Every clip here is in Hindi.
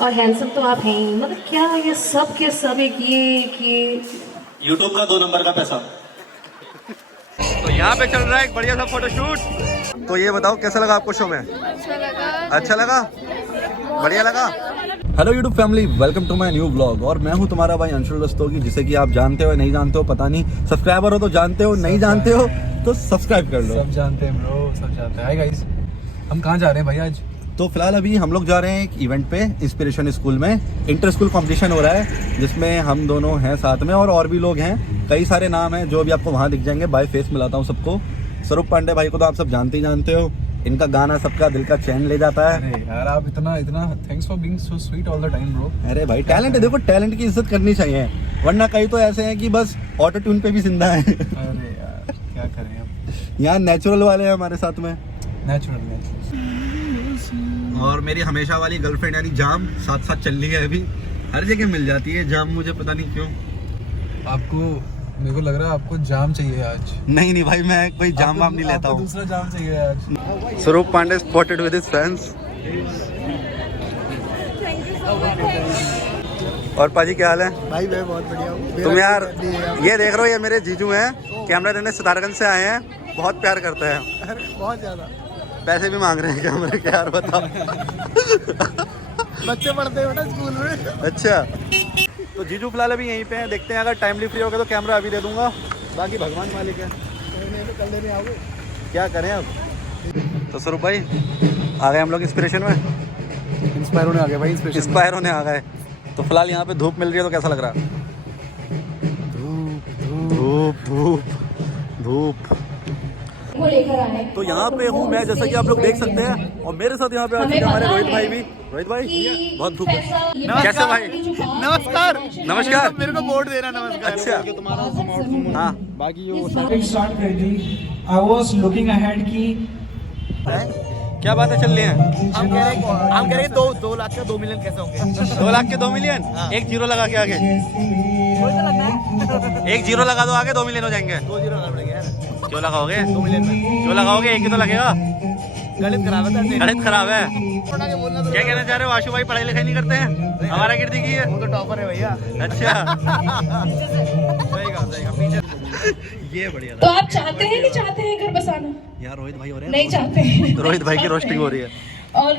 और हैंडसम तो आप हैं ही। मतलब क्या ये सब के सब एक ये यूट्यूब का 2 नंबर का पैसा। तो यहाँ पे चल रहा है एक बढ़िया सा फोटोशूट। तो ये बताओ कैसा लगा आपको शो में? अच्छा लगा? बढ़िया लगा? Hello YouTube family, welcome to my new vlog. और मैं हूँ तुम्हारा भाई अंशुल रस्तोगी, जिसे कि आप जानते हो नहीं जानते हो पता नहीं। सब्सक्राइबर हो तो जानते हो, नहीं जानते हो तो सब्सक्राइब कर लो। सब जानते हैं ब्रो, सब जानते हैं। हाय गाइस, हम कहाँ जा रहे हैं भाई आज? तो फिलहाल अभी हम लोग जा रहे हैं एक इवेंट पे, इंस्पिरेशन स्कूल में इंटर स्कूल कंपटीशन हो रहा है, जिसमें हम दोनों हैं साथ में और भी लोग हैं। कई सारे नाम हैं जो भी आपको वहाँ दिख जाएंगे। बाय फेस मिलाता हूँ सबको। स्वरूप पांडे भाई को तो आप सब जानते ही जानते हो। इनका गाना सबका दिल का चैन ले जाता है। अरे यार, आप इतना thanks for being so sweet all the time bro. अरे भाई टैलेंट है, देखो टैलेंट की इज्जत करनी चाहिए, वरना कई तो ऐसे हैं कि बस ऑटो ट्यून पे भी जिंदा है। अरे यार क्या करें अब, यहाँ नेचुरल वाले हैं हमारे साथ में। नेचुरल। और मेरी हमेशा वाली गर्लफ्रेंड यानी जाम साथ साथ चल रही है। अभी हर जगह मिल जाती है जाम, मुझे पता नहीं क्यों। आपको, मेरे को लग रहा है आपको जाम चाहिए आज। नहीं भाई, मैं कोई जाम वाम नहीं लेता हूँ। दूसरा जाम चाहिए आज। Swaroop Pandey spotted with his fans. और पाजी क्या हाल है? भाई मैं बहुत बढ़िया हूँ। तुम यार ये देख रहे हो, ये मेरे जीजू हैं, कैमरा देने सितारगंज से आए हैं, बहुत प्यार करते हैं। अरे बहुत ज्यादा। पैसे भी मांग रहे हैं कैमरे के यार, बताओ। बच्चे पढ़ते हैं बेटा स्कूल में। अच्छा, तो जीजू फिलहाल अभी यहीं पे हैं। देखते हैं अगर टाइमली फ्री होगा तो कैमरा अभी दे दूंगा, बाकी भगवान मालिक है। तो कल लेने आओगे? क्या करें अब। तो स्वरूप भाई आ गए हम लोग इंस्पिरेशन में। इंस्पायर होने आ गए भाई, इंस्पायर होने आ गए। तो फिलहाल यहाँ पे धूप मिल रही है, तो कैसा लग रहा है? धूप धूप धूप। वो लेकर आए। तो यहाँ पे हूँ मैं, जैसा कि आप लोग देख सकते हैं, और मेरे साथ यहाँ पे आ चुके हैं हमारे रोहित भाई भी। रोहित भाई बहुत धूप है। कैसे भाई? नमस्कार। नमस्कार। मेरे को वोट देना। नमस्कार। अच्छा हाँ, बाकी ये वो स्टार्ट कर दी। आई वॉज लुकिंग अहेड की क्या बातें चल रही हैं? हम कह रहे 2 लाख का 2 मिलियन कैसे होंगे? 2 लाख के 2 मिलियन। एक जीरो लगा के आगे, एक जीरो लगा दो आगे, 2 मिलियन हो जाएंगे। 2 जीरो लगाना पड़ेगा यार। क्यों लगाओगे? 2 मिलियन में क्यों लगाओगे? एक ही तो लगेगा। गणित खराब है। गणित खराब है। बोलना तो क्या कहना चाह रहे हो? आशु भाई पढ़ाई लिखाई नहीं करते हैं? हमारा गिरदी की है। वो तो टॉपर है भैया। अच्छा सही कहा पीछे। ये बढ़िया तो आप चाहते हैं कि चाहते हैं घर बसाना? यार रोहित भाई हो रहे हैं। नहीं चाहते हैं। तो रोहित भाई की रोस्टिंग हो रही है। और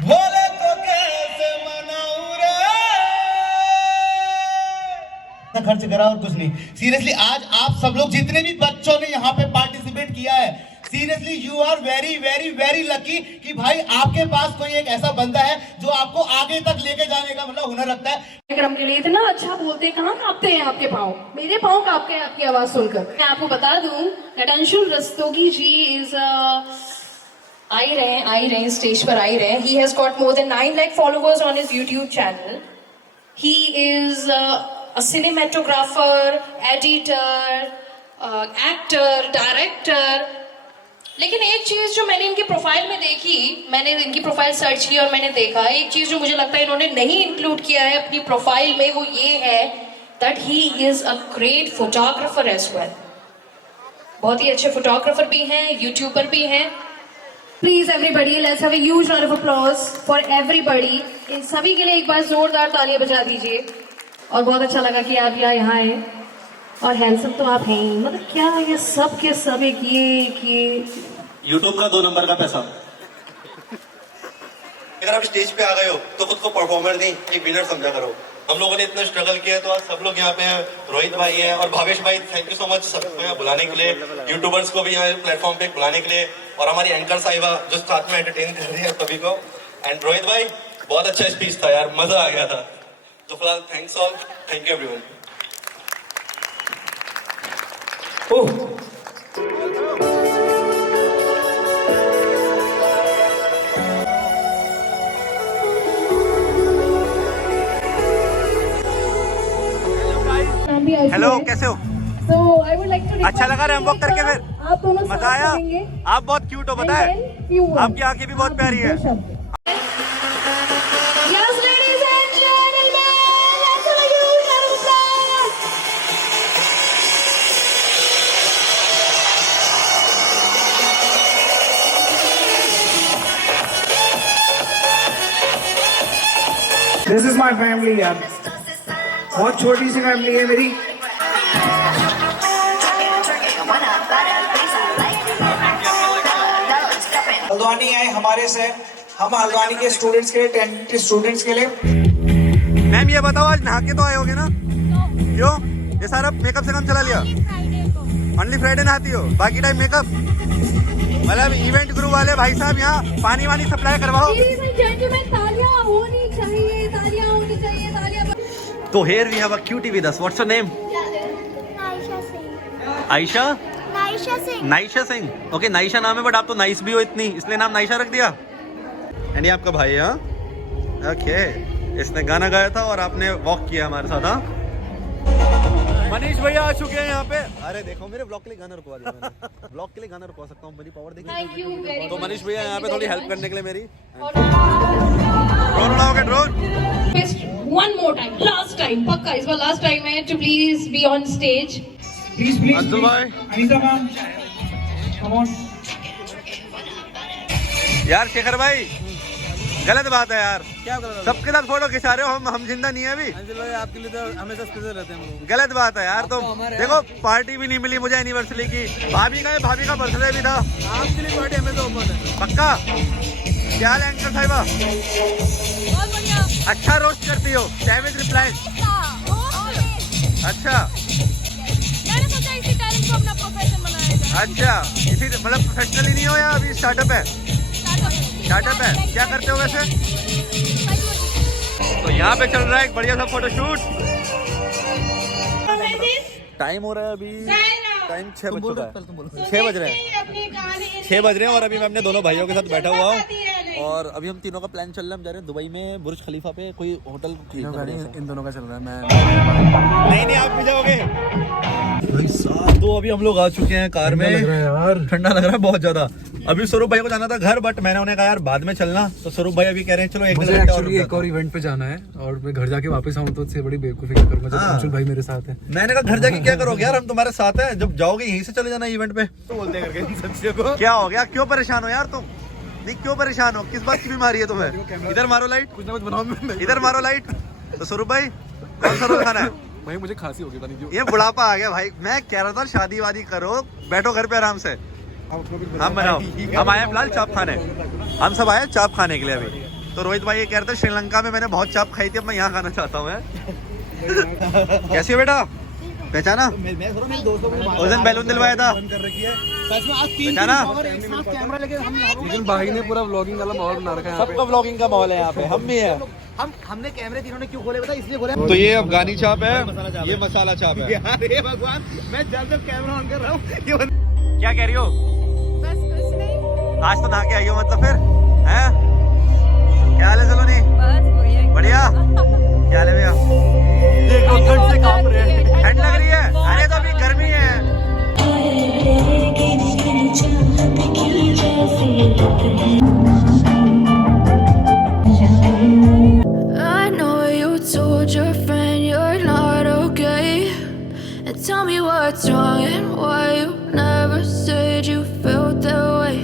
भोले तो कैसे मनाऊं रे। खर्च करा और कुछ नहीं। सीरियसली आज आप सब लोग जितने भी बच्चों ने यहाँ पे पार्टिसिपेट किया है, seriously you are very very very lucky कि भाई आपके पास कोई एक ऐसा बंदा है जो आपको आगे तक लेके जाने का मतलब हुनर रखता है। कार्यक्रम के लिए इतना अच्छा बोलते हैं, कहाँ कांपते हैं आपके पाँव? मेरे पाँव कांपते हैं आपकी आवाज सुनकर। मैं आपको बता दूं that अंशुल रस्तोगी जी इज आई रहे स्टेज पर आई रहे। He has got more than 9 lakh followers on his YouTube channel. He is a cinematographer, editor, actor, director. लेकिन एक चीज जो मैंने इनकी प्रोफाइल में देखी, मैंने इनकी प्रोफाइल सर्च की और मैंने देखा, एक चीज जो मुझे लगता है इन्होंने नहीं इंक्लूड किया है अपनी प्रोफाइल में, वो ये है that he is a great photographer as well. बहुत ही अच्छे फोटोग्राफर भी हैं, यूट्यूबर भी हैं। Please everybody let's have a huge round of applause for everybody. इन सभी के लिए एक बार जोरदार तालियां बजा दीजिए। और बहुत अच्छा लगा कि आप यहाँ आए, और हैंडसम तो आप हैं ही। मतलब क्या ये सब के सब एक ये यूट्यूब का 2 नंबर का पैसा। अगर आप स्टेज पे आ गए हो तो खुद को परफॉर्मर नहीं, एक विनर समझा करो। हम लोगों ने इतना स्ट्रगल किया है, तो आज सब लोग यहाँ पे हैं। रोहित भाई हैं और भावेश भाई, थैंक यू सो मच सबको यहाँ बुलाने के लिए, यूट्यूबर्स को भी यहाँ प्लेटफॉर्म पे बुलाने के लिए, और हमारी एंकर साहिबा जो साथ में एंटरटेन कर रही है सभी को। एंड रोहित भाई बहुत अच्छा स्पीच था यार, मजा आ गया था। तो फिलहाल thanks all, thank you everyone. Hello, कैसे हो? So I would like to अच्छा लगा रैंप वॉक करके? फिर आप दोनों मजा आया? आप बहुत क्यूट हो, पता है? आपकी आंखें भी बहुत प्यारी है। Yes, ladies and gentlemen, let's have a huge round of applause. This is my family यार, बहुत छोटी सी फैमिली है मेरी। हल्द्वानी आए हमारे से, हम हल्द्वानी के स्टूडेंट्स के लिए, टेंथ स्टूडेंट्स के लिए। मैम ये बताओ, आज नहा के तो आए होगे ना? क्यों? ये सारा मेकअप से काम चला लिया? ओनली फ्राइडे नहाती हो, बाकी टाइम मेकअप? मतलब इवेंट ग्रुप वाले भाई साहब यहाँ पानी वानी सप्लाई करवाओ। तालियां होनी चाहिए, तालियां होनी चाहिए, तालियां। तो here we have a cutie with us. What's your name? Ayesha? Naisha Singh. Okay, Naisha नाम है, बट आप तो नाइस भी हो इतनी, इसलिए नाम नाइशा रख दिया। एंड ये आपका भाई है? ओके, इसने गाना गाया था और आपने वॉक किया हमारे साथ। हाँ, मनीष भैया आ चुके हैं यहाँ पे। अरे देखो, मेरे ब्लॉग के लिए गाना रुकवा दिया मैंने। ब्लॉग के लिए गाना रुकवा सकता हूँ, मेरी पावर देखिए। तो मनीष भैया यहाँ पे थोड़ी हेल्प करने के लिए मेरी। ड्रोन उड़ाओगे? Drone One more time, last time, पक्का इस बार last time है, to please be on stage. Please, please, Abdul भाई। Anita ma'am, come on. यार शेखर भाई, गलत बात है यार। क्या गलत? सबके साथ फोटो खिंचा रहे हो, हम जिंदा नहीं है अभी। आपके लिए तो हमेशा स्पेशल रहते हैं। गलत बात है यार। तो देखो, पार्टी भी नहीं मिली मुझे एनिवर्सरी की। भाभी का बर्थडे भी था। आपके लिए पार्टी हमें तो ओपन है। पक्का? क्या हाल है एंकर साहिबा? बहुत बढ़िया। अच्छा रोस्ट करती हो, सैवेज रिप्लाई। अच्छा, मैंने सोचा इसी टैलेंट को अपना प्रोफेशन बनाया जाए। अच्छा, इसी मतलब प्रोफेशनली नहीं हो या अभी स्टार्टअप है? स्टार्टअप है। क्या करते हो वैसे? तो यहाँ पे चल रहा है एक बढ़िया सा फोटोशूट। टाइम हो रहा है अभी, टाइम 6 बज चुका है। 6 बज रहे हैं, 6 बज रहे हैं। और अभी मैं अपने दोनों भाइयों के साथ बैठा हुआ हूँ और अभी हम तीनों का प्लान चल रहा है। हम जा रहे हैं दुबई में बुर्ज खलीफा पे कोई होटल। इन दोनों का चल रहा है। मैं नहीं, आप भी जाओगे भाई साहब। तो अभी हम लोग आ चुके हैं कार में। यार ठंडा लग रहा है बहुत ज्यादा। अभी स्वरूप भाई को जाना था घर, बट मैंने उन्हें कहा यार बाद में चलना। तो स्वरूप भाई अभी कह रहे हैं चलो मुझे एक्चुअली एक और इवेंट पे जाना है और मैं घर जाके वापस आऊँ तो उससे बड़ी बेवकूफी क्या करूँगा जब अंशुल भाई मेरे साथ है। मैंने कहा घर जाके क्या करोगे यार, हम तुम्हारे साथ हैं। जब जाओगे यहीं से चले जाना इवेंट पे। तो बोलते करके इन सच्चियों को क्या हो गया? क्यों परेशान हो यार तुम? नहीं, क्यों परेशान हो? किस बात की बीमारी है तुम्हें? इधर मारो लाइट, कुछ ना कुछ बनाओ। इधर मारो लाइट। तो स्वरूप भाई, कौन सा रोल खाना है? भाई मुझे खांसी हो गई, पता नहीं क्यों। ये बुढ़ापा आ गया भाई। मैं कह रहा था शादी वादी करो, बैठो घर पे आराम से। हम बनाओ, हम आए फिलहाल चाप खाने। हम सब आए चाप खाने के लिए अभी। तो रोहित भाई ये कह रहे थे श्रीलंका में मैंने बहुत चाप खाई थी, अब मैं यहाँ खाना चाहता हूँ। कैसी हो बेटा? पहचाना? उस दिन बैलून दिलवाया था, पहचाना? लेकिन भाई ने पूरा व्लॉगिंग वाला माहौल बना रखा है। सबका व्लॉगिंग का माहौल है यहाँ पे। हम भी है। हमने कैमरे तीनों ने क्यों खोले बता, इसलिए खोले। तो ये अफगानी चाप है, ये मसाला चाप है। अरे भगवान, मैं जब कैमरा ऑन कर रहा हूँ। क्या कह रही हो? बस कुछ नहीं, आज तो नहा के आई हो मतलब फिर हैं? क्या हाल है सलोनी? बस बढ़िया। क्या हाल है भैया? देखो ठंड से कांप रहे हैं। ठंड लग रही है? अरे तो अभी गर्मी है। I know you told your friend you're not okay, and tell me what's wrong and why you never said you felt that way.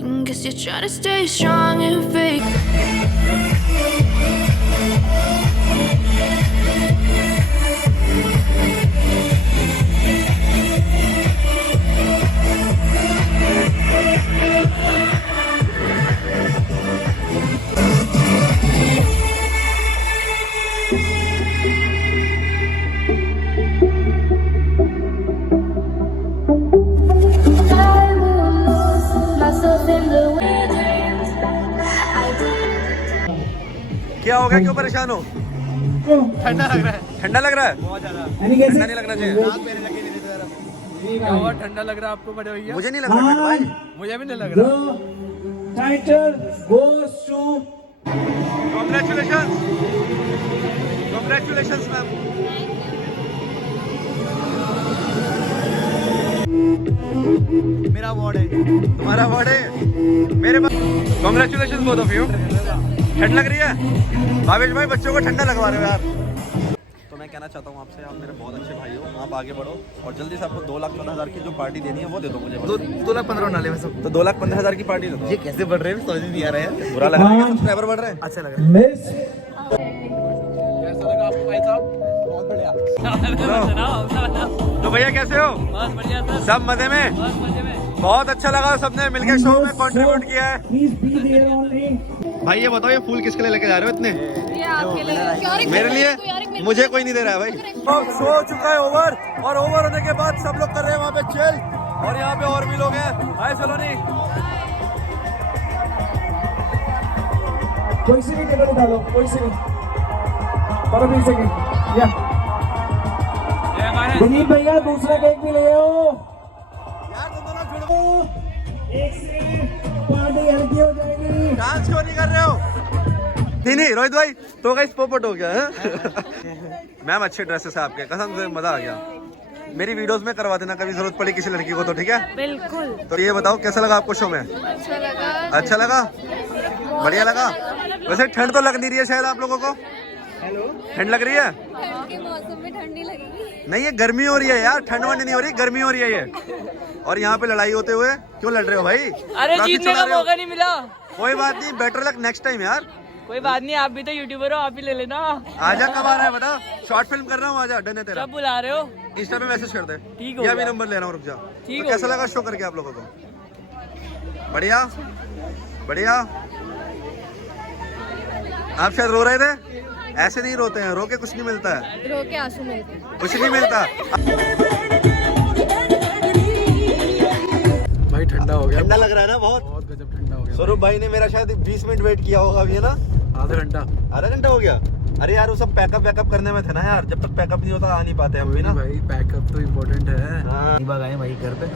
And guess you're trying to stay strong and fake. क्या हो गया? क्यों परेशान हो? ठंडा लग रहा है। ठंडा लग रहा है? बहुत ज्यादा। ठंडा नहीं लगना चाहिए। क्या हुआ? ठंडा लग रहा है आपको बड़े भैया? मुझे नहीं लग रहा भाई। मुझे भी नहीं लग रहा। Title goes to Congratulations, congratulations ma'am. मेरा अवार्ड है, तुम्हारा अवार्ड है मेरे पास। Congratulation both of you. ठंड लग रही है भावेश भाई, बच्चों को ठंडा लगवा रहे हो यार। तो मैं कहना चाहता हूँ आपसे, आप मेरे बहुत अच्छे भाई हो, आप आगे बढ़ो और जल्दी से आपको 2,14,000 की जो पार्टी देनी है वो दे दो मुझे। 2,15,000 ना ले मैं सब। तो 2,15,000 की पार्टी दे दो। ये कैसे बढ़ रहे हैं समझ नहीं आ रहा है। बुरा लग रहा है? सब्सक्राइबर बढ़ रहे हैं? अच्छा लग रहा है। Miss तो भैया कैसे हो? बहुत बढ़िया सर, सब मजे में? बहुत मजे में। बहुत अच्छा लगा, सबने मिलकर शो में कंट्रीब्यूट किया है। भाई ये बताओ, ये फूल किसके लिए लेके जा रहे हो इतने? ये आपके लिए क्यों मेरे लिए? मुझे कोई नहीं दे रहा है भाई। शो हो चुका है ओवर, और ओवर होने के बाद सब लोग कर रहे हैं वहाँ पे चिल, और यहाँ पे और भी लोग हैं। हाय सलोनी। कोई सी भी टिकट डालो, कोई सी भी। पर अभी सेकंड या दिलीप भैया दूसरा केक भी ले आओ। एक से पार्टी हल्की हो जाएगी। डांस क्यों नहीं कर रहे हो? नहीं रोहित भाई, तो गाइस पोपट हो गया है। मैम अच्छे ड्रेसेस है आपके, कसम से मजा आ गया। मेरी वीडियोस में करवा देना कभी जरूरत पड़ी किसी लड़की को तो, ठीक है? बिल्कुल। तो ये बताओ कैसा लगा आपको शो में? अच्छा लगा। अच्छा लगा? बढ़िया लगा? वैसे ठंड तो लग नहीं रही है शायद आप लोगों को? ठंड लग रही है? ठंड के मौसम में ठंडी लगेगी। नहीं, ये गर्मी हो रही है यार, ठंड वंड नहीं हो रही, गर्मी हो रही है ये। और यहाँ पे लड़ाई होते हुए क्यों लड़ रहे हो भाई? अरे ट्रैफिक जीतने चला का रहे हो। मौका नहीं मिला। कोई बात नहीं, बेटर लक नेक्स्ट टाइम यार। कोई बात नहीं, आप भी तो यूट्यूबर हो, आप ही ले लेना। आजा, कब आ रहा है बता? शॉर्ट फिल्म कर रहा हूँ, आजा, डन है तेरा। कब बुला रहे हो? इंस्टा पे मैसेज कर दे। ठीक हो या गया। भी नंबर ले रहा हूँ, रुक जा। ठीक तो हो कैसा गया। लगा शो करके आप लोगों को? बढ़िया बढ़िया। आप शायद रो रहे थे? ऐसे नहीं रोते हैं, रो के कुछ नहीं मिलता है, रो के आंसू मिलते हैं। कुछ नहीं मिलता। भाई ठंडा हो गया, ठंडा लग रहा है ना बहुत? बहुत गजब ठंडा हो गया। स्वरूप भाई ने मेरा शायद 20 मिनट वेट किया होगा अभी, है ना? आधा घंटा। आधा घंटा हो गया? अरे यार वो सब पैकअप वैकअप करने में थे ना यार, जब तक पैकअप नहीं होता आ नहीं पाते हम भी ना। भाई पैकअप तो इम्पोर्टेंट है। हाँ। बाग आए भाई घर पे,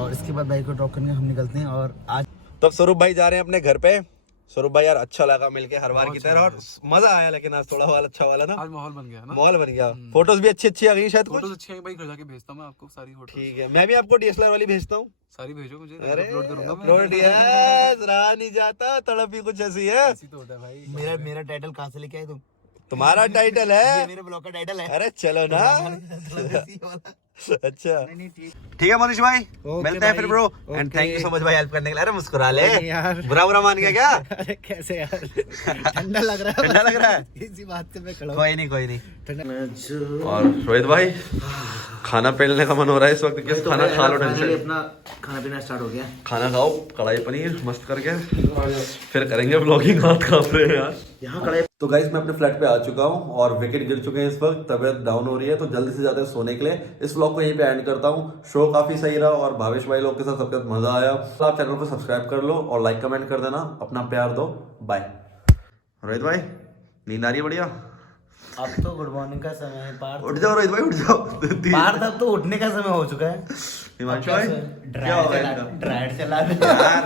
और इसके बाद भाई को ड्रॉप करने हम निकलते हैं। और आज तब स्वरूप भाई जा रहे हैं अपने घर पे। स्वरूप भाई यार अच्छा लगा मिलके हर बार की तरह, और मजा आया, लेकिन आज थोड़ा वाला अच्छा वाला ना, आज माहौल बन गया ना, मॉल बन गया। फोटोज भी अच्छी अच्छी आ गई शायद कुछ। फोटोज अच्छी है भाई, घर जाके भेजता हूँ मैं आपको सारी फोटो। ठीक है, मैं भी आपको डीएसएलआर वाली भेजता हूँ। सारी भेजो मुझे, अरे अपलोड करूंगा मैं। अपलोड यस, रहा नहीं जाता, तड़प ही कुछ ऐसी है। ऐसी तो होता है भाई। मेरा टाइटल कहाँ से लेके आए तुम? तुम्हारा टाइटल है, मेरे ब्लॉग का टाइटल है। अरे चलो ना। अच्छा ठीक है मनीष भाई, मिलते हैं फिर bro, and thank you so much भाई हेल्प करने के लिए। अरे मुस्कुरा ले यार, बुरा बुरा मान गया क्या? अरे कैसे यार, ठंडा लग रहा है। ठंडा लग रहा है? इसी बात से मैं खड़ा कोई नहीं कोई नहीं। और रोहित भाई खाना पेलने का मन हो रहा है इस वक्त, किस खाना खा लो, टेंशन। अपना खाना पीना स्टार्ट हो गया। खाना खाओ, कढ़ाई पनीर मस्त करके, फिर करेंगे व्लॉगिंग। हाथ कांप रहे हैं यार यहाँ कड़ाई। तो गाइस मैं अपने फ्लैट पे आ चुका हूँ और विकेट गिर चुके हैं इस वक्त, तबीयत डाउन हो रही है, तो जल्दी से ज्यादा सोने के लिए इस व्लॉग को यहीं पे एंड करता हूँ। शो काफी सही रहा और भावेश भाई लोग के साथ सबके साथ मजा आया। तो आप चैनल को सब्सक्राइब कर लो और लाइक कमेंट कर देना, अपना प्यार दो। बाय। रोहित भाई नींद आ रही है? बढ़िया। अब तो गुड मॉर्निंग का समय है पार्थ। उठ जाओ रोहित भाई, उठ जाओ। पार्थ अब तो उठने का समय हो चुका है। हिमांशु भाई क्या हो गया? ड्रायर चला यार